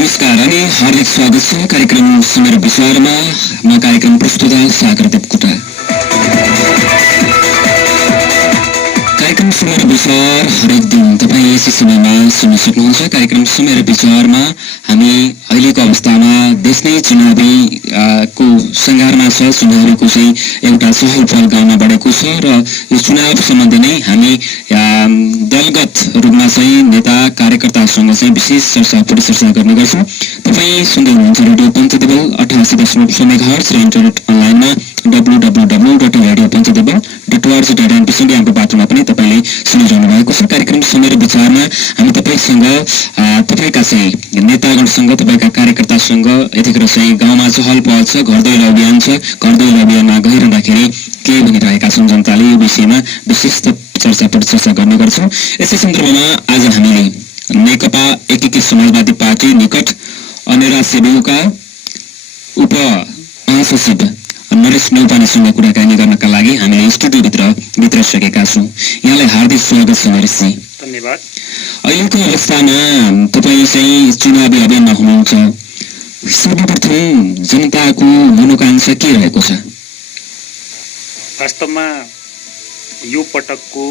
नमस्कार अनि हार्दिक स्वागत छ कार्यक्रम सुमेर विचारमा। म कार्यक्रम प्रस्तुता सागर देवकोटा। कार्यक्रम सुमेर विचार हरेक दिन तपाईँ यसै समयमा सुन्न सक्नुहुन्छ। कार्यक्रम सुमेर विचारमा हामी अहिलेको अवस्थामा देश नै चुनावी को सङ्घारमा छ। चुनावको चाहिँ एउटा चहल पहल गाउँमा बढेको छ र यो चुनाव सम्बन्धी नै हामी दलगत रूपमा चाहिँ नेता कार्यकर्तासँग चाहिँ विशेष चर्चा परिचर्चा गर्ने गर्छौँ। तपाईँ सुन्दै हुनुहुन्छ रेडियो पञ्चदेवल 88.6 मेगाहर्ज र इन्टरनेट अनलाइनमा www.radiopञ्चदेवल.org.np सँगै हाम्रो बाटोमा पनि तपाईँले सुनिरहनु भएको छ। कार्यक्रम सुमेर विचारमा हामी तपाईँसँग तपाईँका चाहिँ नेतागणसँग तपाईँका कार्यकर्तासँग यतिखेर चाहिँ गाउँमा चहल पहल छ, घर दैलो अभियान छ। घर दैलो अभियानमा गइरहँदाखेरि के भनिरहेका छन् जनताले, यो विषयमा विशेष चर्चा परिचर्चा गर्ने गर्छौँ। यसै सन्दर्भमा आज हामीले नेकपा एकीकृत समाजवादी पार्टी निकट अनेरा सेवकका उप महासचिव नरेश नेउपानेसँग कुराकानी गर्नका लागि हामीले स्टुडियोभित्र भित्रिसकेका छौँ। यहाँलाई हार्दिक स्वागत छ नरेशजी। धन्यवाद। अहिलेको अवस्थामा तपाईँ चाहिँ चुनावी अभियानमा हुनुहुन्छ। सर्वप्रथम जनताको मनोकांक्षा के रहेको छ? वास्तवमा यो पटकको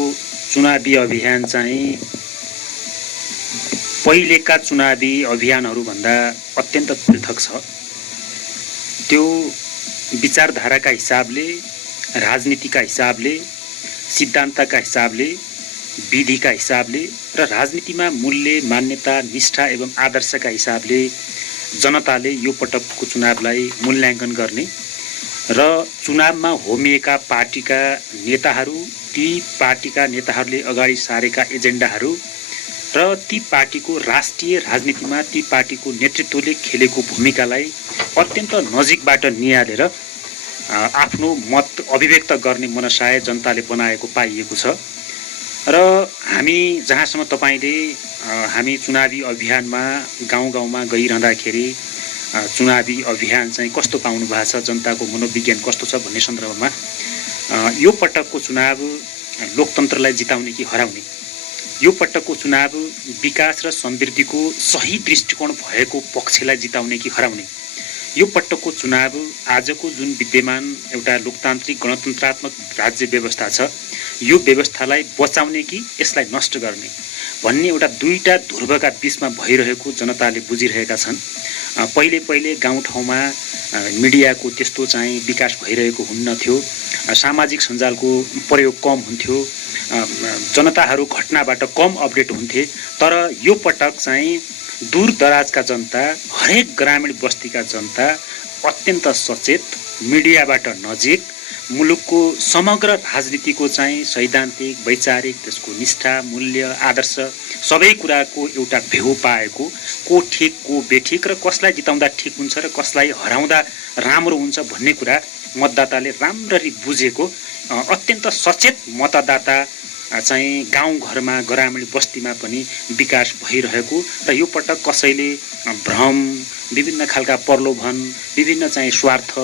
चुनावी अभियान चाहिँ पहिलेका चुनावी अभियानहरूभन्दा अत्यन्त पृथक छ। त्यो विचारधाराका हिसाबले, राजनीतिका हिसाबले, सिद्धान्तका हिसाबले, विधिका हिसाबले र राजनीतिमा मूल्य, मान्यता, निष्ठा एवं आदर्शका हिसाबले जनताले यो पटकको चुनावलाई मूल्याङ्कन गर्ने र चुनावमा होमिएका पार्टीका नेताहरू, ती पार्टीका नेताहरूले अगाडि सारेका एजेन्डाहरू र ती पार्टीको राष्ट्रिय राजनीतिमा ती पार्टीको नेतृत्वले खेलेको भूमिकालाई अत्यन्त नजिकबाट निहालेर आफ्नो मत अभिव्यक्त गर्ने मनसाय जनताले बनाएको पाइएको छ। र हामी जहाँसम्म तपाईँले हामी चुनावी अभियानमा गाउँ गाउँमा गइरहँदाखेरि चुनावी अभियान चाहिँ कस्तो पाउनु भएको छ, जनताको मनोविज्ञान कस्तो छ भन्ने सन्दर्भमा यो पटकको चुनाव लोकतन्त्रलाई जिताउने कि हराउने, यो पटकको चुनाव विकास र समृद्धिको सही दृष्टिकोण भएको पक्षलाई जिताउने कि हराउने, यो पटकको चुनाव आजको जुन विद्यमान एउटा लोकतान्त्रिक गणतन्त्रात्मक राज्य व्यवस्था छ यो व्यवस्थालाई बचाउने कि यसलाई नष्ट गर्ने भन्ने एउटा दुईटा ध्रुवका बीचमा भइरहेको जनताले बुझिरहेका छन्। पहिले पहिले गाउँठाउँमा मिडियाको त्यस्तो चाहिँ विकास भइरहेको हुन्न थियो, सामाजिक सञ्जालको प्रयोग कम हुन्थ्यो, जनताहरू घटनाबाट कम अपडेट हुन्थे। तर यो पटक चाहिँ दूर दराजका जनता, हरेक ग्रामीण बस्तीका जनता अत्यन्त सचेत, मिडियाबाट नजिक, मुलुकको समग्र राजनीतिको चाहिँ सैद्धान्तिक, वैचारिक, त्यसको निष्ठा, मूल्य, आदर्श सबै कुराको एउटा भेउ पाएको, को ठिक को बेठिक र कसलाई जिताउँदा ठिक हुन्छ र कसलाई हराउँदा राम्रो हुन्छ भन्ने कुरा मतदाताले राम्ररी बुझेको अत्यन्त सचेत मतदाता चाहिँ गाउँघरमा, ग्रामीण बस्तीमा पनि विकास भइरहेको र यो पटक कसैले भ्रम, विभिन्न खालका प्रलोभन, विभिन्न चाहिँ स्वार्थ,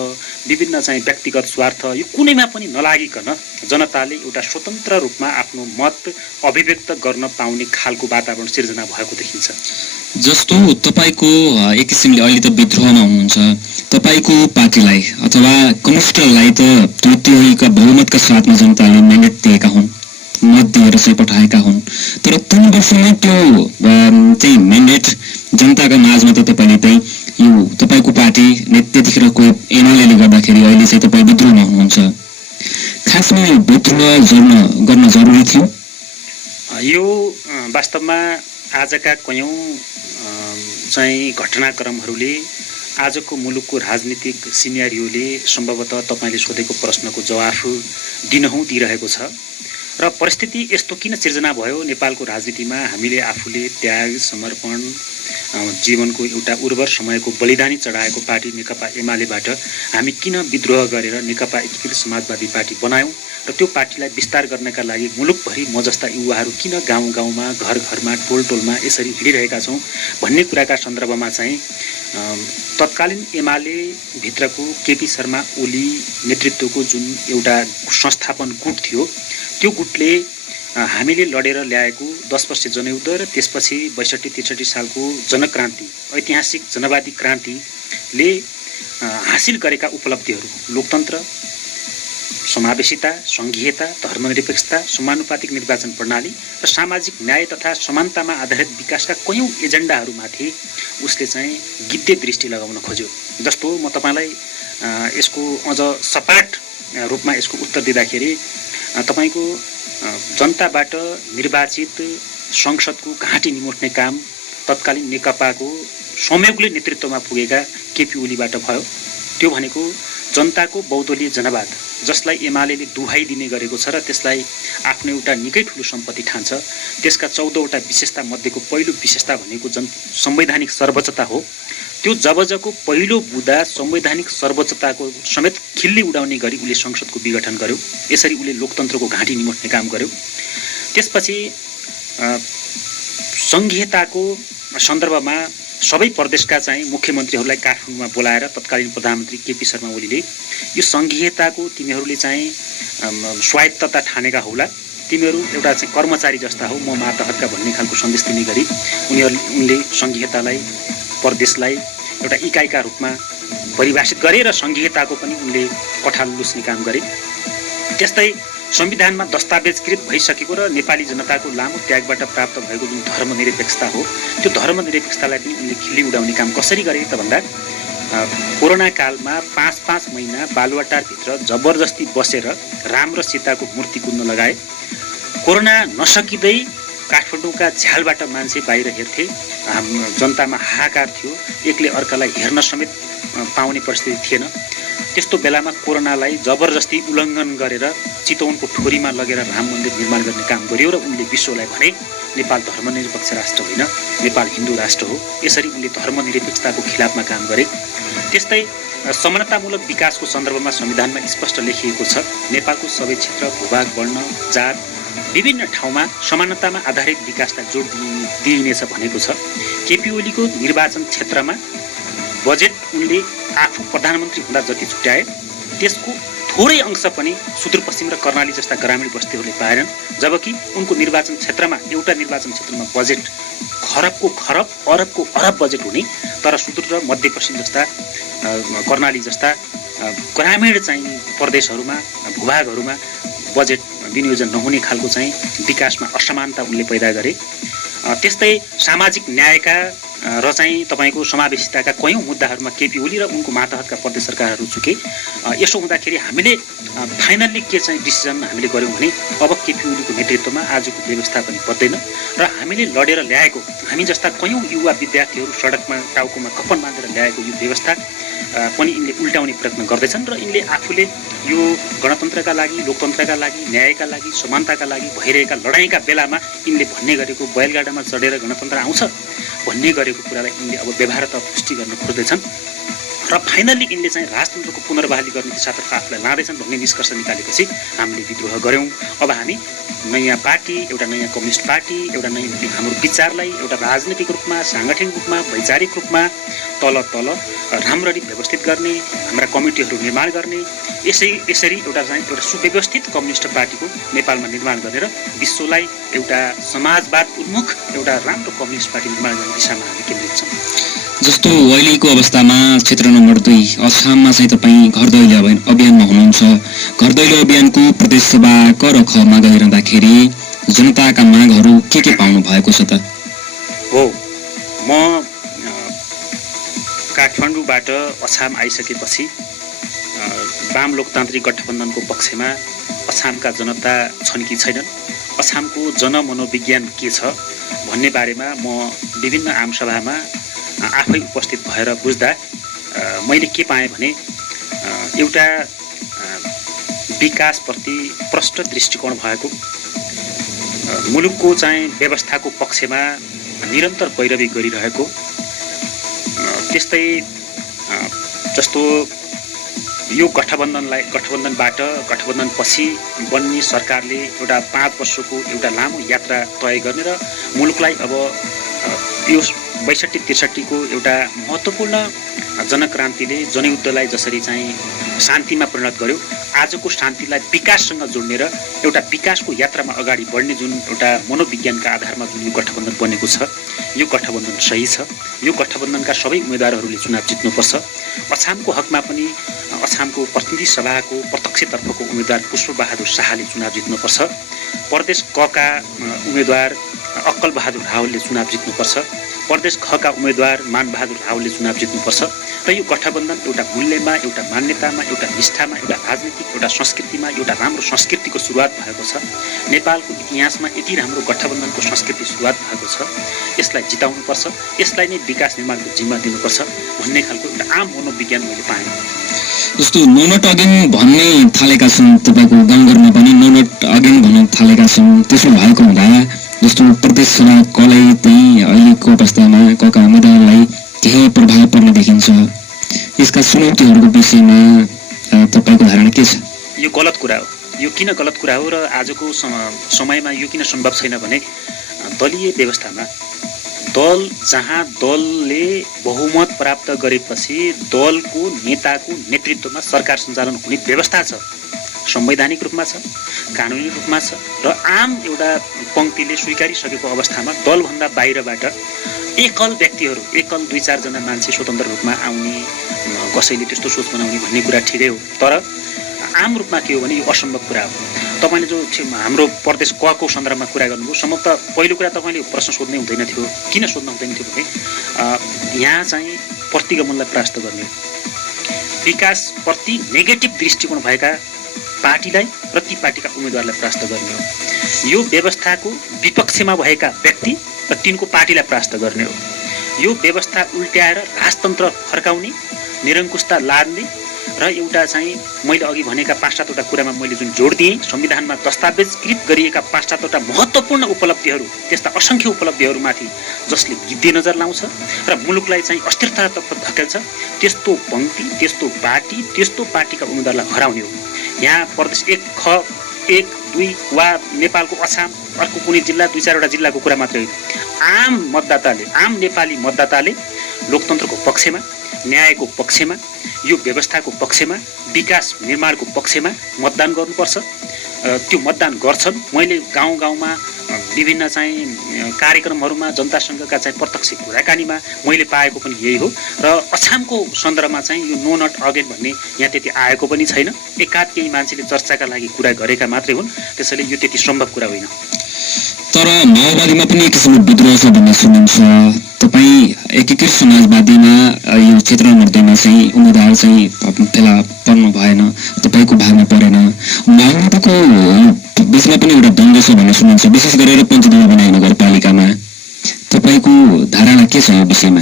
विभिन्न चाहिँ व्यक्तिगत स्वार्थ यो कुनैमा पनि नलागिकन जनताले एउटा स्वतन्त्र रूपमा आफ्नो मत अभिव्यक्त गर्न पाउने खालको वातावरण सिर्जना भएको देखिन्छ। जस्तो तपाईँको एक किसिमले अहिले त विद्रोहमा हुनुहुन्छ, तपाईँको पार्टीलाई अथवा कम्युनिस्टलाई त तृतीयका बहुमतका साथमा जनताले म्यान्डेट दिएका हुन्, मत दिएर चाहिँ पठाएका हुन्। तर 3 वर्षमा त्यो चाहिँ म्यान्डेट जनताका माझमा त तपाईँले चाहिँ यो तपाईँको पार्टी त्यतिखेरको एमालेले गर्दाखेरि अहिले चाहिँ तपाईँ विद्रोहमा हुनुहुन्छ। खासमा यो विद्रोह गर्न जरुरी थियो? यो वास्तवमा आजका कयौँ चाहिँ घटनाक्रमहरूले, आजको मुलुकको राजनीतिक सिनेरियोले सम्भवतः तपाईँले सोधेको प्रश्नको जवाफ दिनहुँ दिइरहेको छ। र परिस्थिति यस्तो किन सिर्जना भयो नेपालको राजनीतिमा, हामीले आफूले त्याग, समर्पण, जीवनको एउटा उर्वर समयको बलिदानी चढाएको पार्टी नेकपा एमालेबाट हामी किन विद्रोह गरेर नेकपा एकीकृत समाजवादी पार्टी बनायौँ र त्यो पार्टीलाई विस्तार गर्नका लागि मुलुकभरि म जस्ता युवाहरू किन गाउँ गाउँमा, घर घरमा, टोल टोलमा यसरी हिँडिरहेका छौँ भन्ने कुराका सन्दर्भमा चाहिँ तत्कालीन एमाले भित्रको केपी शर्मा ओली नेतृत्वको जुन एउटा संस्थापन गुट थियो त्यो गुटले हामीले लडेर ल्याएको 10 वर्ष जनयुद्ध र त्यसपछि 62-63 सालको जनक्रान्ति, ऐतिहासिक जनवादी क्रान्तिले हासिल गरेका उपलब्धिहरू, लोकतन्त्र, समावेशिता, सङ्घीयता, धर्मनिरपेक्षता, समानुपातिक निर्वाचन प्रणाली र सामाजिक न्याय तथा समानतामा आधारित विकासका कयौँ एजेन्डाहरूमाथि उसले चाहिँ गिद्धे दृष्टि लगाउन खोज्यो। जस्तो म तपाईँलाई यसको अझ सपाट रूपमा यसको उत्तर दिँदाखेरि तपाईँको जनताबाट निर्वाचित संसदको घाँटी निमोट्ने काम तत्कालीन नेकपाको संयोगले नेतृत्वमा पुगेका केपी ओलीबाट भयो। त्यो भनेको जनताको बहुदलीय जनवाद, जसलाई एमालेले दुहाई दिने गरेको छ र त्यसलाई आफ्नो एउटा निकै ठुलो सम्पत्ति ठान्छ। त्यसका 14वटा विशेषता मध्येको पहिलो विशेषता भनेको संवैधानिक सर्वोच्चता हो। त्यो जबजको पहिलो बुँदा संवैधानिक सर्वोच्चताको समेत खिल्ली उडाउने गरी उसले संसदको विघटन गर्यो। यसरी उसले लोकतन्त्रको घाँटी निमोट्ने काम गर्यो। त्यसपछि सङ्घीयताको सन्दर्भमा सबै प्रदेशका चाहिँ मुख्यमन्त्रीहरूलाई काठमाडौँमा बोलाएर तत्कालीन प्रधानमन्त्री केपी शर्मा ओलीले यो सङ्घीयताको तिमीहरूले चाहिँ स्वायत्तता ठानेका होला, तिमीहरू एउटा चाहिँ कर्मचारी जस्ता हो, म मातहतका भन्ने खालको सन्देश दिने गरी उनले सङ्घीयतालाई प्रदेशलाई एउटा इकाइका रूपमा परिभाषित गरे र सङ्घीयताको पनि उनले कठाल लुस्ने काम गरे। त्यस्तै संविधानमा दस्तावेजकृत भइसकेको र नेपाली जनताको लामो त्यागबाट प्राप्त भएको जुन धर्मनिरपेक्षता हो, त्यो धर्मनिरपेक्षतालाई पनि उनले खिल्ली उडाउने काम कसरी गरे त भन्दा कोरोना कालमा 5-5 महिना बालुवाटारभित्र जबरजस्ती बसेर राम र सीताको मूर्ति कुद्न लगाए। कोरोना नसकिँदै काठमाडौँका झ्यालबाट मान्छे बाहिर हेर्थे, जनतामा हाहाकार थियो, एकले अर्कालाई हेर्न समेत पाउने परिस्थिति थिएन। त्यस्तो बेलामा कोरोनालाई जबरजस्ती उल्लङ्घन गरेर चितवनको ठोरीमा लगेर राम मन्दिर निर्माण गर्ने काम गर्यो र उनले विश्वलाई भने नेपाल धर्मनिरपेक्ष राष्ट्र होइन, नेपाल हिन्दू राष्ट्र हो। यसरी उनले धर्मनिरपेक्षताको खिलाफमा काम गरे। त्यस्तै समानतामूलक विकासको सन्दर्भमा संविधानमा स्पष्ट लेखिएको छ, नेपालको सबै क्षेत्र, भूभाग, वर्ण, जात, विभिन्न ठाउँमा समानतामा आधारित विकासलाई जोड दिइनेछ भनेको छ। केपी ओलीको निर्वाचन क्षेत्रमा बजेट उनले आफू प्रधानमन्त्री हुँदा जति छुट्याए त्यसको थोरै अंश पनि सुदूरपश्चिम र कर्णाली जस्ता ग्रामीण बस्तीहरूले पाएनन्, जबकि उनको निर्वाचन क्षेत्रमा एउटा निर्वाचन क्षेत्रमा बजेट खरबको खरब, अरबको अरब बजेट हुने, तर सुदूर र मध्यपश्चिम जस्ता कर्णाली जस्ता ग्रामीण चाहिँ प्रदेशहरूमा, भूभागहरूमा बजेट विनियोजन नहुने खालको चाहिँ विकासमा असमानता उनले पैदा गरे। त्यस्तै सामाजिक न्यायका र चाहिँ तपाईँको समावेशिताका कयौँ मुद्दाहरूमा केपी ओली र उनको मातहतका प्रदेश सरकारहरू चुके। यसो हुँदाखेरि हामीले फाइनल्ली के चाहिँ डिसिजन हामीले गऱ्यौँ भने अब केपी ओलीको नेतृत्वमा आजको व्यवस्था पनि बद्दैन र हामीले लडेर ल्याएको, हामी जस्ता कयौँ युवा विद्यार्थीहरू सडकमा टाउकोमा कफन बाँधेर ल्याएको यो व्यवस्था पनि यिनले उल्टाउने प्रयत्न गर्दैछन् र यिनले आफूले यो गणतन्त्रका लागि, लोकतन्त्रका लागि, न्यायका लागि, समानताका लागि भइरहेका लडाइँका बेलामा यिनले भन्ने गरेको बैलगाडामा चढेर गणतन्त्र आउँछ भन्ने गरेको कुरालाई यिनले अब व्यवहारता पुष्टि गर्न खोज्दैछन् र फाइनल्ली यिनले चाहिँ राजतन्त्रको पुनर्बहाली गर्ने दिशातर्फ आफूलाई लाँदैछन् भन्ने निष्कर्ष निकालेपछि हामीले विद्रोह गऱ्यौँ। अब हामी नयाँ पार्टी, एउटा नयाँ कम्युनिस्ट पार्टी, एउटा नयाँ हाम्रो विचारलाई एउटा राजनीतिक रूपमा, साङ्गठनिक रूपमा, वैचारिक रूपमा तल तल राम्ररी व्यवस्थित गर्ने, हाम्रा कमिटीहरू निर्माण गर्ने, यसरी एउटा सुव्यवस्थित कम्युनिस्ट पार्टीको नेपालमा निर्माण गरेर विश्वलाई एउटा समाजवाद उन्मुख एउटा राम्रो कम्युनिस्ट पार्टी निर्माण गर्ने दिशामा हामी केन्द्रित छौँ। जस्तो अहिलेको अवस्थामा क्षेत्र नम्बर 2 असममा चाहिँ तपाईँ घर दैलो अभियानमा हुनुहुन्छ। घर दैलो अभियानको प्रदेश सभा क र खमा गइरहँदाखेरि जनताका मागहरू के पाउनु भएको छ त? हो, म काठमाडौँबाट अछाम आइसकेपछि वाम लोकतान्त्रिक गठबन्धनको पक्षमा अछामका जनता छन् कि छैनन्, अछामको जनमनोविज्ञान के छ भन्ने बारेमा म विभिन्न आमसभामा आफै उपस्थित भएर बुझ्दा मैले के पाएँ भने एउटा विकासप्रति प्रष्ट दृष्टिकोण भएको, मुलुकको चाहिँ व्यवस्थाको पक्षमा निरन्तर पैरवी गरिरहेको, त्यस्तै जस्तो यो गठबन्धनपछि बन्ने सरकारले एउटा 5 वर्षको एउटा लामो यात्रा तय गर्ने र मुलुकलाई अब यो 62-63 को एउटा महत्त्वपूर्ण जनक्रान्तिले जनयुद्धलाई जसरी चाहिँ शान्तिमा परिणत गर्यो, आजको शान्तिलाई विकाससँग जोड्ने र एउटा विकासको यात्रामा अगाडि बढ्ने जुन एउटा मनोविज्ञानका आधारमा जुन यो गठबन्धन बनेको छ, यो गठबन्धन सही छ। यो गठबन्धनका सबै उम्मेदवारहरूले चुनाव जित्नुपर्छ। अछामको हकमा पनि अछामको प्रतिनिधि सभाको प्रत्यक्षतर्फको उम्मेदवार पुष्पबहादुर शाहले चुनाव जित्नुपर्छ। प्रदेश कका उम्मेदवार अक्कल बहादुर रावलले चुनाव जित्नुपर्छ। प्रदेश खका उम्मेदवार मानबहादुर रावलले चुनाव जित्नुपर्छ। र यो गठबन्धन एउटा मूल्यमा, एउटा मान्यतामा, एउटा निष्ठामा, एउटा राजनीतिक, एउटा संस्कृतिमा, एउटा राम्रो संस्कृतिको सुरुवात भएको छ। नेपालको इतिहासमा यति राम्रो गठबन्धनको संस्कृति सुरुवात भएको छ। यसलाई जिताउनुपर्छ, यसलाई नै विकास निर्माणको जिम्मा दिनुपर्छ भन्ने खालको एउटा आम मनोविज्ञान मैले पाएँ। जस्तो नो नट अगेन भन्ने थालेका छन्, तपाईँको गाउँघरमा पनि नो नट अगेन भन्न थालेका छन्। त्यसो भएको हुँदा जस्तो प्रदेश सभा कलाई त्यही अहिलेको अवस्थामा कका उम्मेदवारलाई केही प्रभाव पर्ने देखिन्छ। यसका चुनौतीहरूको विषयमा तपाईँको धारणा के छ? यो गलत कुरा हो। यो किन गलत कुरा हो र आजको समयमा यो किन सम्भव छैन भने दलीय व्यवस्थामा दल जहाँ दलले बहुमत प्राप्त गरेपछि दलको नेताको नेतृत्वमा सरकार सञ्चालन हुने व्यवस्था छ, संवैधानिक रूपमा छ, कानुनी रूपमा छ र आम एउटा पङ्क्तिले स्वीकारिसकेको अवस्थामा दलभन्दा बाहिरबाट एकल व्यक्तिहरू, एकल 2-4 जना मान्छे स्वतन्त्र रूपमा आउने, कसैले त्यस्तो सोच बनाउने भन्ने कुरा ठिकै हो। तर आम रूपमा के हो भने यो असम्भव कुरा हो। तपाईँले जो हाम्रो प्रदेश कको सन्दर्भमा कुरा गर्नुभयो, सम्भवतः पहिलो कुरा तपाईँले प्रश्न सोध्नै हुँदैन थियो। किन सोध्न हुँदैन थियो भने यहाँ चाहिँ प्रतिगमनलाई परास्त गर्ने हो, विकासप्रति नेगेटिभ दृष्टिकोण भएका पार्टीलाई र ती पार्टीका उम्मेदवारलाई परास्त गर्ने हो। यो व्यवस्थाको विपक्षमा भएका व्यक्ति र तिनको पार्टीलाई परास्त गर्ने हो। यो व्यवस्था उल्ट्याएर राजतन्त्र फर्काउने, निरङ्कुशता लाद्ने र एउटा चाहिँ मैले अघि भनेका 5-7वटा कुरामा मैले जुन जोड दिएँ, संविधानमा दस्तावेजकृत गरिएका 5-7वटा महत्त्वपूर्ण उपलब्धिहरू, त्यस्ता असङ्ख्य उपलब्धिहरूमाथि जसले गिद्धे नजर लाउँछ र मुलुकलाई चाहिँ अस्थिरतातर्फ धकेल्छ, त्यस्तो पङ्क्ति, त्यस्तो पार्टी, त्यस्तो पार्टीका उम्मेदवारलाई हराउने हो। यहाँ प्रदेश 1 ख 1, 2 वा नेपालको अछाम अर्को कुनै जिल्ला 2-4वटा जिल्लाको कुरा मात्रै होइन। आम मतदाताले, आम नेपाली मतदाताले लोकतन्त्रको पक्षमा, न्यायको पक्षमा, यो व्यवस्थाको पक्षमा, विकास निर्माणको पक्षमा मतदान गर्नुपर्छ। त्यो मतदान गर्छन्। मैले गाउँ गाउँमा विभिन्न चाहिँ कार्यक्रमहरूमा जनतासँगका चाहिँ प्रत्यक्ष कुराकानीमा मैले पाएको पनि यही हो। र अछामको सन्दर्भमा चाहिँ यो नो नट अगेन भन्ने यहाँ त्यति आएको पनि छैन। एकाध केही मान्छेले चर्चाका लागि कुरा गरेका मात्रै हुन्, त्यसैले यो त्यति सम्भव कुरा होइन। तर माओवादीमा पनि एक किसिमको विद्रोह छ भन्ने सुनिन्छ। तपाईँ एकीकृत समाजवादीमा यो क्षेत्र नम्बर 2मा चाहिँ उम्मेदवार चाहिँ फेला पर्नु भएन, तपाईँको भागमा परेन। माओवादीको बिचमा पनि एउटा द्वन्द्व छ भन्ने सुनिन्छ, विशेष गरेर पञ्चदेवी बनाई नगरपालिकामा। तपाईँको धारणा के छ यो विषयमा?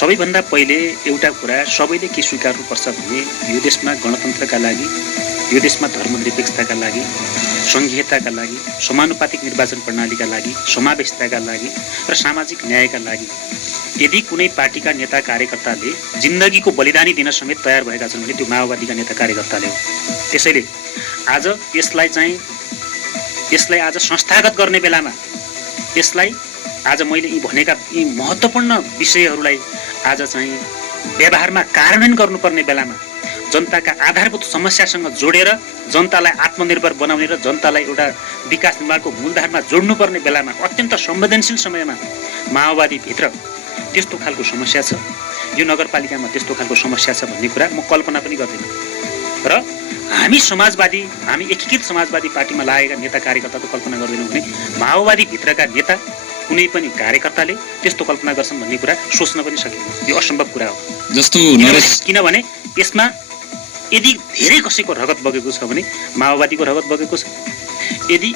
सबैभन्दा पहिले एउटा कुरा सबैले के स्वीकार्नुपर्छ भने यो देशमा गणतन्त्रका लागि, यो देशमा धर्मनिरपेक्षताका लागि, सङ्घीयताका लागि, समानुपातिक निर्वाचन प्रणालीका लागि, समावेशिताका लागि र सामाजिक न्यायका लागि यदि कुनै पार्टीका नेता कार्यकर्ताले जिन्दगीको बलिदानी दिन समेत तयार भएका छन् भने त्यो माओवादीका नेता कार्यकर्ताले हो। त्यसैले आज यसलाई आज संस्थागत गर्ने बेलामा, यसलाई आज मैले यी भनेका यी महत्त्वपूर्ण विषयहरूलाई आज चाहिँ व्यवहारमा कार्यान्वयन गर्नुपर्ने बेलामा, जनताका आधारभूत समस्यासँग जोडेर जनतालाई आत्मनिर्भर बनाउने र जनतालाई एउटा विकास निर्माणको मूलधारमा जोड्नुपर्ने बेलामा, अत्यन्त संवेदनशील समयमा माओवादीभित्र त्यस्तो खालको समस्या छ, यो नगरपालिकामा त्यस्तो खालको समस्या छ भन्ने कुरा म कल्पना पनि गर्दिनँ। र हामी एकीकृत समाजवादी पार्टीमा लागेका नेता कार्यकर्ताको कल्पना गर्दैनौँ भने माओवादीभित्रका नेता कुनै पनि कार्यकर्ताले त्यस्तो कल्पना गर्छन् भन्ने कुरा सोच्न पनि सकिन्न। यो असम्भव कुरा हो। जस्तो किनभने यसमा यदि धेरै कसैको रगत बगेको छ भने माओवादीको रगत बगेको छ, यदि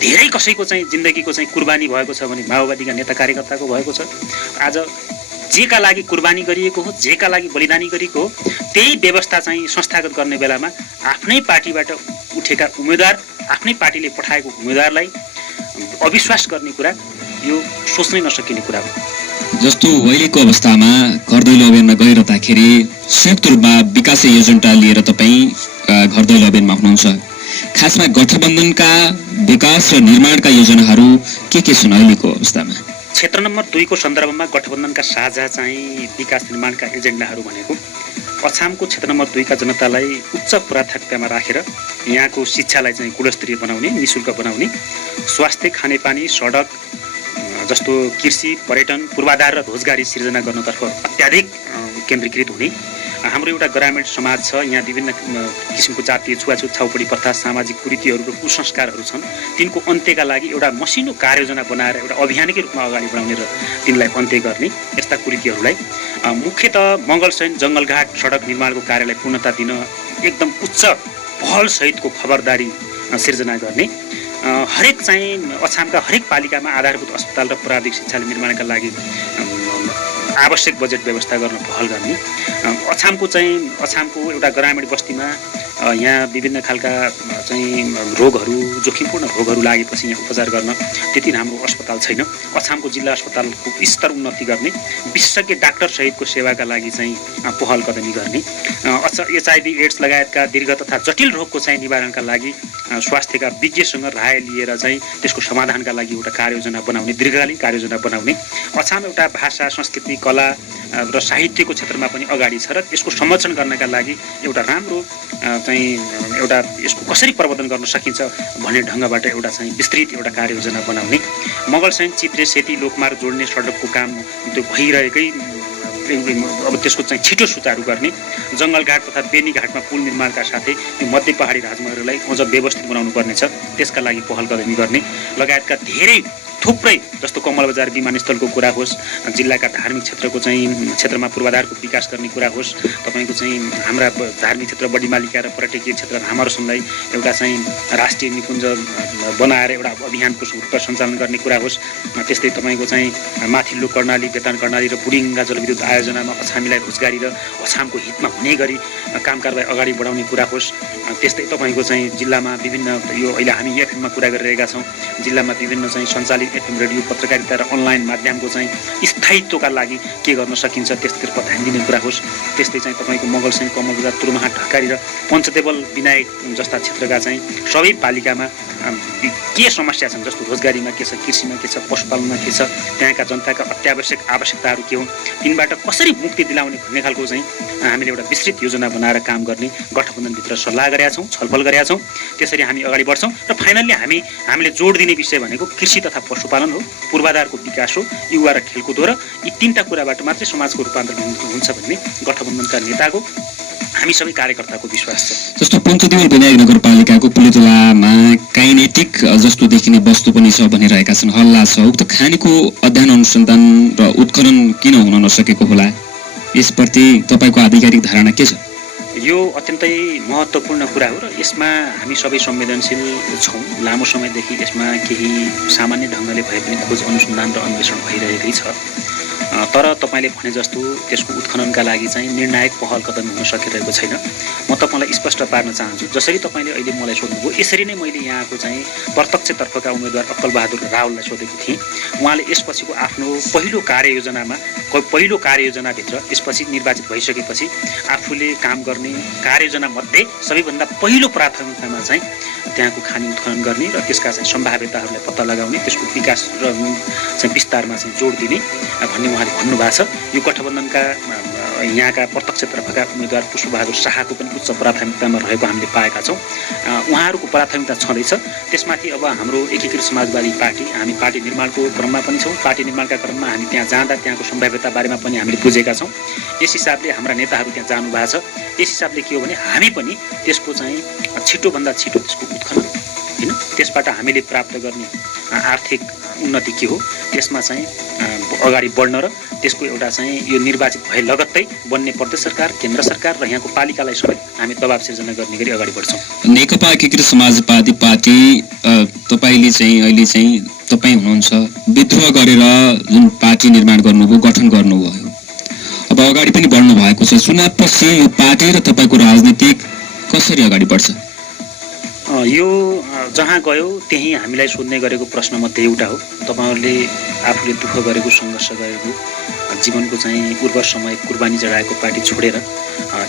धेरै कसैको चाहिँ जिन्दगीको चाहिँ कुर्बानी भएको छ भने माओवादीका नेता कार्यकर्ताको भएको छ। आज जेका लागि कुर्बानी गरिएको हो, जेका लागि बलिदानी गरिएको हो, त्यही व्यवस्था चाहिँ संस्थागत गर्ने बेलामा आफ्नै पार्टीबाट उठेका उम्मेदवार, आफ्नै पार्टीले पठाएको उम्मेदवारलाई अविश्वास गर्ने कुरा यो सोच्नै नसकिने कुरा हो। जस्तो अहिलेको अवस्थामा घर दैलो अभियानमा गइरहँदाखेरि संयुक्त रूपमा विकास एजेन्डा लिएर तपाईँ घर दैलो अभियानमा हुनुहुन्छ। खासमा गठबन्धनका विकास र निर्माणका योजनाहरू के छन् अहिलेको अवस्थामा? क्षेत्र नम्बर 2 को सन्दर्भमा गठबन्धनका साझा चाहिँ विकास निर्माणका एजेन्डाहरू भनेको अछामको क्षेत्र नम्बर 2 का जनतालाई उच्च प्राथमिकतामा राखेर यहाँको शिक्षालाई चाहिँ गुणस्तरीय बनाउने, निशुल्क बनाउने, स्वास्थ्य, खानेपानी, सडक जस्तो कृषि, पर्यटन, पूर्वाधार र रोजगारी सिर्जना गर्नतर्फ अत्याधिक केन्द्रीकृत हुने। हाम्रो एउटा ग्रामीण समाज छ, यहाँ विभिन्न किसिमको जातीय छुवाछुत, छाउपडी प्रथा, सामाजिक कुरीतिहरू र कुसंस्कारहरू छन्। तिनको अन्त्यका लागि एउटा मसिनो कार्ययोजना बनाएर एउटा अभियानकै रूपमा अगाडि बढाउने र तिनलाई अन्त्य गर्ने यस्ता कुरीतिहरूलाई मुख्यतः मङ्गलसैन जङ्गलघाट सडक निर्माणको कार्यलाई पूर्णता दिन एकदम उच्च पहलसहितको खबरदारी सिर्जना गर्ने, हरेक चाहिँ अछामका हरेक पालिकामा आधारभूत अस्पताल र प्राविधिक शिक्षा निर्माणका लागि आवश्यक बजेट व्यवस्था गर्न पहल गर्ने। अछामको एउटा ग्रामीण बस्तीमा यहाँ विभिन्न खालका चाहिँ रोगहरू, जोखिमपूर्ण रोगहरू लागेपछि यहाँ उपचार गर्न त्यति राम्रो अस्पताल छैन। अछामको जिल्ला अस्पतालको स्तर उन्नति गर्ने, विशेषज्ञ डाक्टर सहितको सेवाका लागि चाहिँ पहल कदमी गर्ने, HIV एड्स लगायतका दीर्घ तथा जटिल रोगको चाहिँ निवारणका लागि स्वास्थ्यका विज्ञसँग राय लिएर चाहिँ त्यसको समाधानका लागि एउटा कार्ययोजना बनाउने, दीर्घकालीन कार्ययोजना बनाउने। अछाम एउटा भाषा, संस्कृति, कला र साहित्यको क्षेत्रमा पनि अगाडि छ र यसको संरक्षण गर्नका लागि एउटा राम्रो चाहिँ एउटा यसको कसरी प्रवर्धन गर्न सकिन्छ भन्ने ढङ्गबाट एउटा चाहिँ विस्तृत एउटा कार्ययोजना बनाउने। मङ्गलसैन चित्रे सेती लोकमार्ग जोड्ने सडकको काम त्यो भइरहेकै अब त्यसको चाहिँ छिटो सुचारू गर्ने, जङ्गलघाट तथा बेनीघाटमा पुल निर्माणका साथै यो मध्य पहाडी राजमार्गलाई अझ व्यवस्थित बनाउनु पर्नेछ, त्यसका लागि पहल कदमी गर्ने लगायतका धेरै थुप्रै जस्तो कमल बजार विमानस्थलको कुरा होस्, जिल्लाका धार्मिक क्षेत्रमा पूर्वाधारको विकास गर्ने कुरा होस्, तपाईँको चाहिँ हाम्रा धार्मिक क्षेत्र बढीमालिका र पर्यटकीय क्षेत्र रामरसनलाई एउटा चाहिँ राष्ट्रिय निकुञ्ज बनाएर एउटा अभियानको रूपमा सञ्चालन गर्ने कुरा होस्, त्यस्तै तपाईँको चाहिँ माथिल्लो कर्णाली, बेतान कर्णाली र बुढिङ्गा जलविद्युत आयोजनामा अछामीलाई रोजगारी र अछामको हितमा हुने गरी काम कारबाही अगाडि बढाउने कुरा होस्, त्यस्तै तपाईँको चाहिँ जिल्लामा विभिन्न यो अहिले हामी एफएममा कुरा गरिरहेका छौँ, जिल्लामा विभिन्न चाहिँ सञ्चालित एफएम रेडियो पत्रकारिता र अनलाइन माध्यमको चाहिँ स्थायित्वका लागि के गर्न सकिन्छ त्यसतर्फ ध्यान दिने कुरा होस्, त्यस्तै चाहिँ तपाईँको मङ्गलसैन, कमलबजार, तुरुमहाट, ढकारी र पञ्चदेवल विनायक जस्ता क्षेत्रका चाहिँ सबै पालिकामा के समस्या छन्, जस्तो रोजगारीमा के छ, कृषिमा के छ, पशुपालनमा के छ, त्यहाँका जनताका अत्यावश्यक आवश्यकताहरू के हुन्, तिनबाट कसरी मुक्ति दिलाउने भन्ने खालको चाहिँ हामीले एउटा विस्तृत योजना बनाएर काम गर्ने गठबन्धनभित्र सल्लाह गरेका छौँ, छलफल गरेका छौँ। त्यसरी हामी अगाडि बढ्छौँ र फाइनल्ली हामीले जोड दिने विषय भनेको कृषि तथा पशुपालन हो, पूर्वाधारको विकास हो, युवा र खेलकुद हो र यी तीनटा कुराबाट मात्रै समाजको रूपान्तरण हुन्छ भन्ने गठबन्धनका नेताको, हामी सबै कार्यकर्ताको विश्वास छ। जस्तो पञ्चदेवल विनायक नगरपालिकाको पुलेतोलामा काइनेटिक जस्तो देखिने वस्तु पनि छ भनिरहेका छन्, हल्ला छ। उक्त खानीको अध्ययन अनुसन्धान र उत्खनन किन हुन नसकेको होला, यसप्रति तपाईँको आधिकारिक धारणा के छ? यो अत्यन्तै महत्त्वपूर्ण कुरा हो र यसमा हामी सबै संवेदनशील छौँ। लामो समयदेखि यसमा केही सामान्य ढङ्गले भए पनि खोज अनुसन्धान र अन्वेषण भइरहेकै छ, तर तपाईँले भने जस्तो त्यसको उत्खननका लागि चाहिँ निर्णायक पहल कदम हुन सकिरहेको छैन। म तपाईँलाई स्पष्ट पार्न चाहन्छु, जसरी तपाईँले अहिले मलाई सोध्नुभयो यसरी नै मैले यहाँको चाहिँ प्रत्यक्षतर्फका उम्मेदवार अक्कलबहादुर रावललाई सोधेको थिएँ। उहाँले यसपछिको आफ्नो पहिलो कार्ययोजनाभित्र यसपछि निर्वाचित भइसकेपछि आफूले काम गर्ने कार्ययोजनामध्ये सबैभन्दा पहिलो प्राथमिकतामा चाहिँ त्यहाँको खानी उत्खनन गर्ने र त्यसका चाहिँ सम्भाव्यताहरूलाई पत्ता लगाउने, त्यसको विकास र चाहिँ विस्तारमा चाहिँ जोड दिने भन्ने उहाँले भन्नुभएको छ। यो गठबन्धनका यहाँका प्रत्यक्षतर्फका उम्मेदवार पुष्पबहादुर शाहको पनि उच्च प्राथमिकतामा रहेको हामीले पाएका छौँ। उहाँहरूको प्राथमिकता छँदैछ। त्यसमाथि अब हाम्रो एकीकृत समाजवादी पार्टी, हामी पार्टी निर्माणको क्रममा पनि छौँ। पार्टी निर्माणका क्रममा हामी त्यहाँ जाँदा त्यहाँको सम्भाव्यता बारेमा पनि हामीले बुझेका छौँ। यस हिसाबले हाम्रा नेताहरू त्यहाँ जानुभएको छ। यस हिसाबले के हो भने हामी पनि त्यसको चाहिँ छिटोभन्दा छिटो त्यसको उत्खनन होइन, त्यसबाट हामीले प्राप्त गर्ने आर्थिक उन्नति के हो त्यसमा चाहिँ अगाडि बढ्न र त्यसको एउटा चाहिँ यो निर्वाचित भए लगत्तै बन्ने प्रदेश सरकार, केन्द्र सरकार र यहाँको पालिकालाई समेत हामी दबाब सिर्जना गर्ने गरी अगाडि बढ्छौँ। नेकपा एकीकृत समाजवादी पार्टी तपाईँले चाहिँ अहिले चाहिँ तपाईँ हुनुहुन्छ, विद्रोह गरेर जुन पार्टी निर्माण गर्नुभयो, गठन गर्नुभयो, अब अगाडि पनि बढ्नु भएको छ। चुनावपछि यो पार्टी र तपाईँको राजनीति कसरी अगाडि बढ्छ? यो जहाँ गयो त्यहीँ हामीलाई सोध्ने गरेको प्रश्नमध्ये एउटा हो। तपाईँहरूले आफूले दुःख गरेको, सङ्घर्ष गरेको, जीवनको चाहिँ उर्वर समय कुर्बानी चढाएको पार्टी छोडेर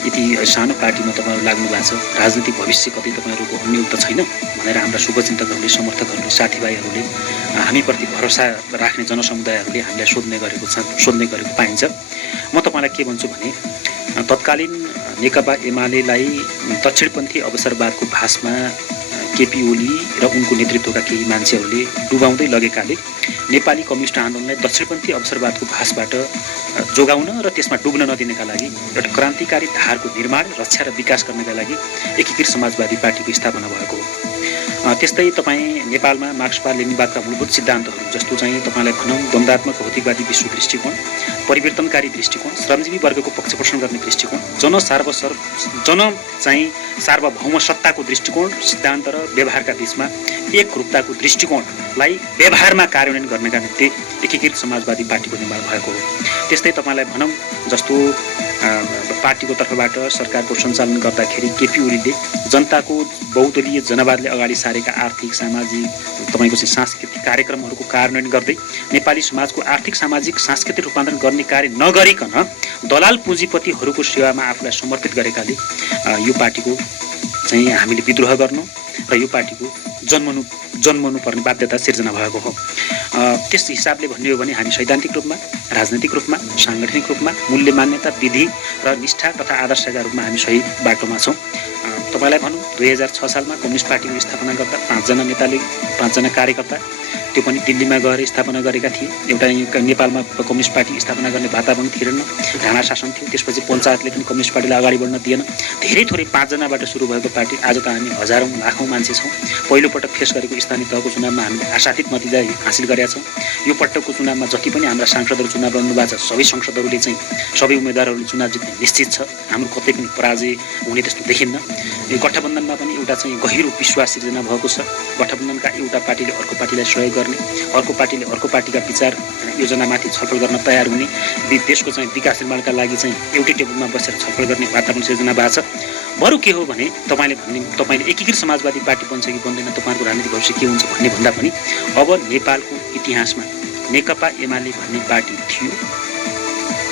यति सानो पार्टीमा तपाईँहरू लाग्नु भएको छ। राजनीतिक भविष्य कतै तपाईँहरूको अन्यल त छैन? भनेर हाम्रा शुभचिन्तकहरूले, समर्थकहरूले, साथीभाइहरूले, हामीप्रति भरोसा राख्ने जनसमुदायहरूले हामीलाई सोध्ने गरेको पाइन्छ। म तपाईँलाई के भन्छु भने तत्कालीन नेकपा एमालेलाई दक्षिणपन्थी अवसरवादको भाषमा केपी ओली र उनको नेतृत्वका केही मान्छेहरूले डुबाउँदै लगेकाले नेपाली कम्युनिस्ट आन्दोलनलाई दक्षिणपन्थी अवसरवादको भाषबाट जोगाउन र त्यसमा डुब्न नदिनका लागि एउटा क्रान्तिकारी धारको निर्माण, रक्षा र विकास गर्नका लागि एकीकृत समाजवादी पार्टीको स्थापना भएको हो। त्यस्तै तपाईँ नेपालमा मार्क्सवाद लेनिनवादका मूलभूत सिद्धान्तहरू जस्तो चाहिँ तपाईँलाई भनौँ द्वन्द्वात्मक भौतिकवादी विश्व दृष्टिकोण, परिवर्तनकारी दृष्टिकोण, श्रमजीवी वर्गको पक्षपोषण गर्ने दृष्टिकोण, सार्वभौम सत्ताको दृष्टिकोण, सिद्धान्त र व्यवहारका बीचमा एकरूपताको दृष्टिकोणलाई व्यवहारमा कार्यान्वयन गर्नका निम्ति एकीकृत समाजवादी पार्टीको निर्माण भएको हो। त्यस्तै तपाईँलाई भनौँ जस्तो पार्टीको तर्फबाट सरकारको सञ्चालन गर्दाखेरि केपी ओलीले जनताको बहुदलीय जनवादले अगाडि सारेका आर्थिक, सामाजिक, तपाईँको चाहिँ सांस्कृतिक कार्यक्रमहरूको कार्यान्वयन गर्दै नेपाली समाजको आर्थिक, सामाजिक, सांस्कृतिक रूपान्तरण गर्ने कार्य नगरिकन दलाल पुँजीपतिहरूको सेवामा आफूलाई समर्पित गरेकाले यो पार्टीको चाहिँ हामीले विद्रोह गर्नु र यो पार्टीको जन्मनु पर्ने बाध्यता सिर्जना भएको हो। त्यस हिसाबले भन्ने हो भने हामी सैद्धान्तिक रूपमा, राजनैतिक रूपमा, साङ्गठनिक रूपमा, मूल्य, मान्यता, विधि र निष्ठा तथा आदर्शका रूपमा हामी सही बाटोमा छौँ। तपाईँलाई भनौँ 2006 सालमा कम्युनिस्ट पार्टीको स्थापना गर्दा 5 जना कार्यकर्ता त्यो पनि दिल्लीमा गएर स्थापना गरेका थिए। एउटा नेपालमा कम्युनिस्ट पार्टी स्थापना गर्ने वातावरण थिएन, राणा शासन थियो। त्यसपछि पञ्चायतले पनि कम्युनिस्ट पार्टीलाई अगाडि बढ्न दिएन। धेरै थोरै 5 जनाबाट सुरु भएको पार्टी आज त हामी हजारौँ लाखौँ मान्छे छौँ। पहिलोपटक फेस गरेको स्थानीय तहको चुनावमा हामीले आशातीत नतिजा हासिल गरेका छौँ। यो पटकको चुनावमा जति पनि हाम्रा सांसदहरू चुनाव लड्नु भएको छ सबै सांसदहरूले चाहिँ सबै उम्मेदवारहरूले चुनाव जित्ने निश्चित छ। हाम्रो कतै पनि पराजय हुने त्यस्तो देखिन्न। यो गठबन्धनमा पनि एउटा चाहिँ गहिरो विश्वास सिर्जना भएको छ। गठबन्धनका एउटा पार्टीले अर्को पार्टीलाई सहयोग गर्ने, अर्को पार्टीले अर्को पार्टीका विचार योजनामाथि छलफल गर्न तयार हुने, देशको चाहिँ विकास निर्माणका लागि चाहिँ एउटै टेबलमा बसेर छलफल गर्ने वातावरण सिर्जना भएको छ। बरु के हो भने तपाईँले एकीकृत समाजवादी पार्टी बन्छ कि बन्दैन, तपाईँको राजनीतिक भविष्य के हुन्छ भन्ने भन्दा पनि अब नेपालको इतिहासमा नेकपा एमाले भन्ने पार्टी थियो,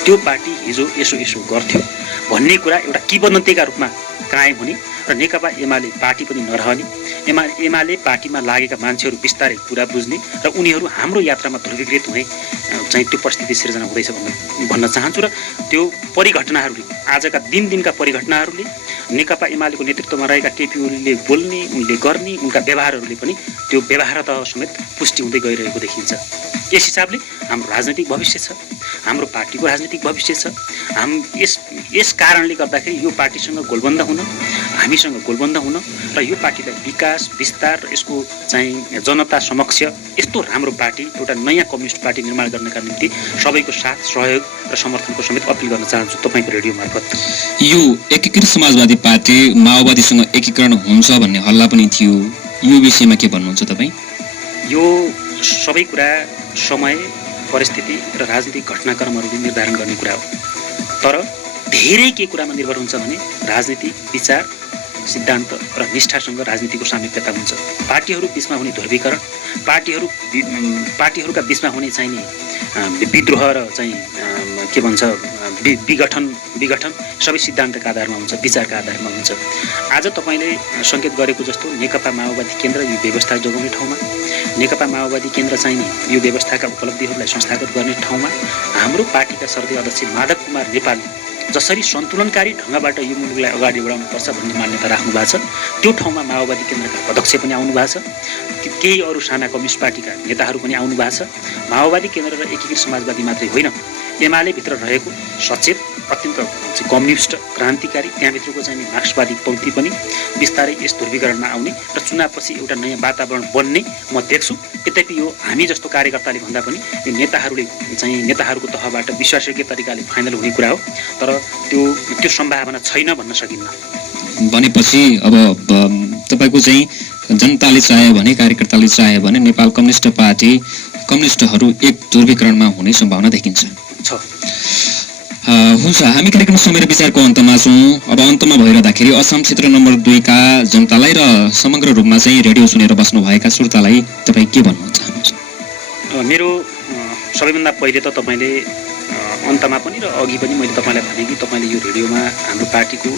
त्यो पार्टी हिजो यसो गर्थ्यो भन्ने कुरा एउटा किंवदन्तीका रूपमा कायम हुने र नेकपा एमाले पार्टी पनि नरहने, एमाले पार्टीमा लागेका मान्छेहरू बिस्तारै कुरा बुझ्ने र उनीहरू हाम्रो यात्रामा ध्रुवीकृत हुने चाहिँ त्यो परिस्थिति सिर्जना हुँदैछ भन्न चाहन्छु। र त्यो परिघटनाहरूले, आजका दिनका परिघटनाहरूले, नेकपा एमालेको नेतृत्वमा रहेका केपी ओलीले बोल्ने, उनले गर्ने, उनका व्यवहारहरूले पनि त्यो व्यवहारत समेत पुष्टि हुँदै गइरहेको देखिन्छ। यस हिसाबले हाम्रो राजनैतिक भविष्य छ, हाम्रो पार्टीको राजनीतिक भविष्य छ। यस कारणले गर्दाखेरि यो पार्टीसँग गोलबन्द हुन, हामीसँग गोलबन्द हुन र यो पार्टीलाई विकास, विस्तार र यसको चाहिँ जनता समक्ष यस्तो राम्रो पार्टी, एउटा नयाँ कम्युनिस्ट पार्टी निर्माण गर्नका निम्ति सबैको साथ, सहयोग र समर्थनको समेत अपील गर्न चाहन्छु तपाईँको रेडियो मार्फत। यो एकीकृत समाजवादी पार्टी माओवादीसँग एकीकरण हुन्छ भन्ने हल्ला पनि थियो, यो विषयमा के भन्नुहुन्छ तपाईँ? यो सबै कुरा समय, परिस्थिति र राजनीतिक घटनाक्रमहरूले निर्धारण गर्ने कुरा हो। तर धेरै के कुरामा निर्भर हुन्छ भने राजनीति, विचार, सिद्धान्त र निष्ठासँग राजनीतिको सामिप्यता हुन्छ। पार्टीहरू बिचमा हुने ध्रुवीकरण, पार्टीहरूका बिचमा हुने चाहिँ नि विद्रोह र चाहिँ के भन्छ विघटन सबै सिद्धान्तका आधारमा हुन्छ, विचारका आधारमा हुन्छ। आज तपाईँले सङ्केत गरेको जस्तो नेकपा माओवादी केन्द्र यो व्यवस्था जोगाउने ठाउँमा, नेकपा माओवादी केन्द्र चाहिँ नि यो व्यवस्थाका उपलब्धिहरूलाई संस्थागत गर्ने ठाउँमा हाम्रो पार्टीका सर्दै अध्यक्ष माधव कुमार नेपाल जसरी सन्तुलनकारी ढङ्गबाट यो मुलुकलाई अगाडि बढाउनुपर्छ भन्ने मान्यता राख्नु भएको छ, त्यो ठाउँमा माओवादी केन्द्रका अध्यक्ष पनि आउनु भएको छ, केही अरू साना कम्युनिस्ट पार्टीका नेताहरू पनि आउनु भएको छ। माओवादी केन्द्र र एकीकृत समाजवादी मात्रै होइन, एमाले भित्र रहेको सचेत, अत्यन्त कम्युनिस्ट, क्रान्तिकारी, त्यहाँभित्रको चाहिँ मार्क्सवादी पङ्क्ति पनि बिस्तारै यस ध्रुवीकरणमा आउने र चुनावपछि एउटा नयाँ वातावरण बन्ने म देख्छु। यद्यपि यो हामी जस्तो कार्यकर्ताले भन्दा पनि यो नेताहरूको तहबाट विश्वासयोग्य तरिकाले फाइनल हुने कुरा हो, तर त्यो सम्भावना छैन भन्न सकिन्न। भनेपछि अब तपाईँको चाहिँ जनताले चाह्यो भने, कार्यकर्ताले चाह्यो भने नेपाल कम्युनिस्ट पार्टी, कम्युनिस्टहरू एक ध्रुवीकरणमा हुने सम्भावना देखिन्छ। हुन्छ, हामी कार्यक्रम समय र विचारको अन्तमा छौँ। अब अन्तमा भइरहँदाखेरि असम क्षेत्र नम्बर 2 का जनतालाई र समग्र रूपमा चाहिँ रेडियो सुनेर बस्नुभएका श्रोतालाई तपाईँ के भन्नु चाहनुहुन्छ? मेरो सबैभन्दा पहिले त तपाईँले अन्तमा पनि र अघि पनि मैले तपाईँलाई भने कि तपाईँले यो रेडियोमा हाम्रो पार्टीको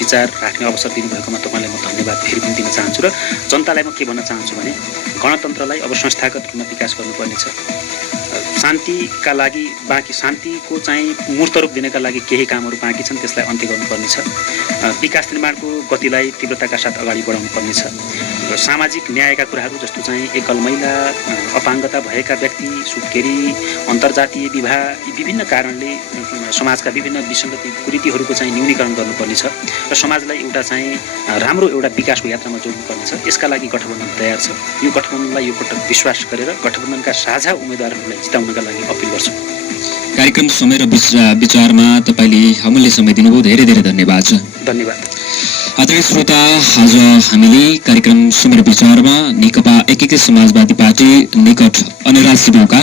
विचार राख्ने अवसर दिनुभएकोमा तपाईँलाई म धन्यवाद फेरि पनि दिन चाहन्छु र जनतालाई म के भन्न चाहन्छु भने गणतन्त्रलाई अब संस्थागत रूपमा विकास गर्नुपर्नेछ। शान्तिका लागि बाँकी शान्तिको चाहिँ मूर्त रूप दिनका लागि केही कामहरू बाँकी छन्, त्यसलाई अन्त्य गर्नुपर्नेछ। विकास निर्माणको गतिलाई तीव्रताका साथ अगाडि बढाउनु पर्नेछ र सामाजिक न्यायका कुराहरू जस्तो चाहिँ एकल महिला, अपाङ्गता भएका व्यक्ति, सुत्केरी, अन्तर्जातीय विवाह यी विभिन्न कारणले समाजका विभिन्न विसङ्गति कुरीतिहरूको चाहिँ न्यूनीकरण गर्नुपर्नेछ र समाजलाई एउटा चाहिँ राम्रो एउटा विकासको यात्रामा जोड्नुपर्नेछ। यसका लागि गठबन्धन तयार छ। यो गठबन्धनलाई यो पटक विश्वास गरेर गठबन्धनका साझा उम्मेदवारहरूलाई जिताउनका लागि अपिल गर्छु। कार्यक्रम समय र विचारमा तपाईँले अमूल्य समय दिनुभयो, धेरै धेरै धन्यवाद छ। धन्यवाद। आदरणीय श्रोता, आज हामीले कार्यक्रम समय र विचारमा नेकपा एकीकृत समाजवादी पार्टी निकट अनिराज शिवका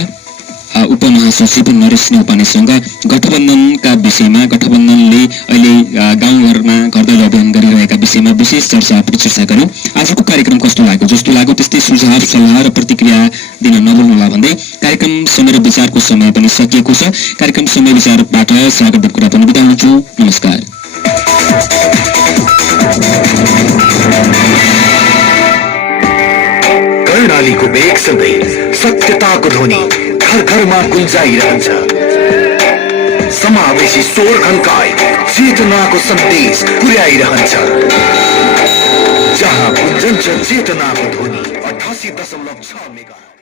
उपमहासचिव नरेश न्यौपानेसँग गठबन्धनका विषयमा, गठबन्धनले अहिले गाउँघरमा घर दैलो अभियान गरिरहेका विषयमा विशेष चर्चा परिचर्चा गऱ्यौँ। आजको कार्यक्रम कस्तो लाग्यो? जस्तो लाग्यो त्यस्तै सुझाव सल्लाह र प्रतिक्रिया दिन नभुल्नुहोला भन्दै कार्यक्रम समय र विचारको समय पनि सकिएको छ। कार्यक्रम समय विचारबाट सागर देवकोटा पनि बिदा हुन्छु। नमस्कार। कर्णालीको वेगसँगै सत्यताको ध्वनि घर घरमा गुन्जाइरहन्छ। समावेशी स्वर खन्काई चेतनाको सन्देश पुर्याइरहन्छ। जहाँ गुन्जन्छ चेतनाको ध्वनि 88.6 मेगा।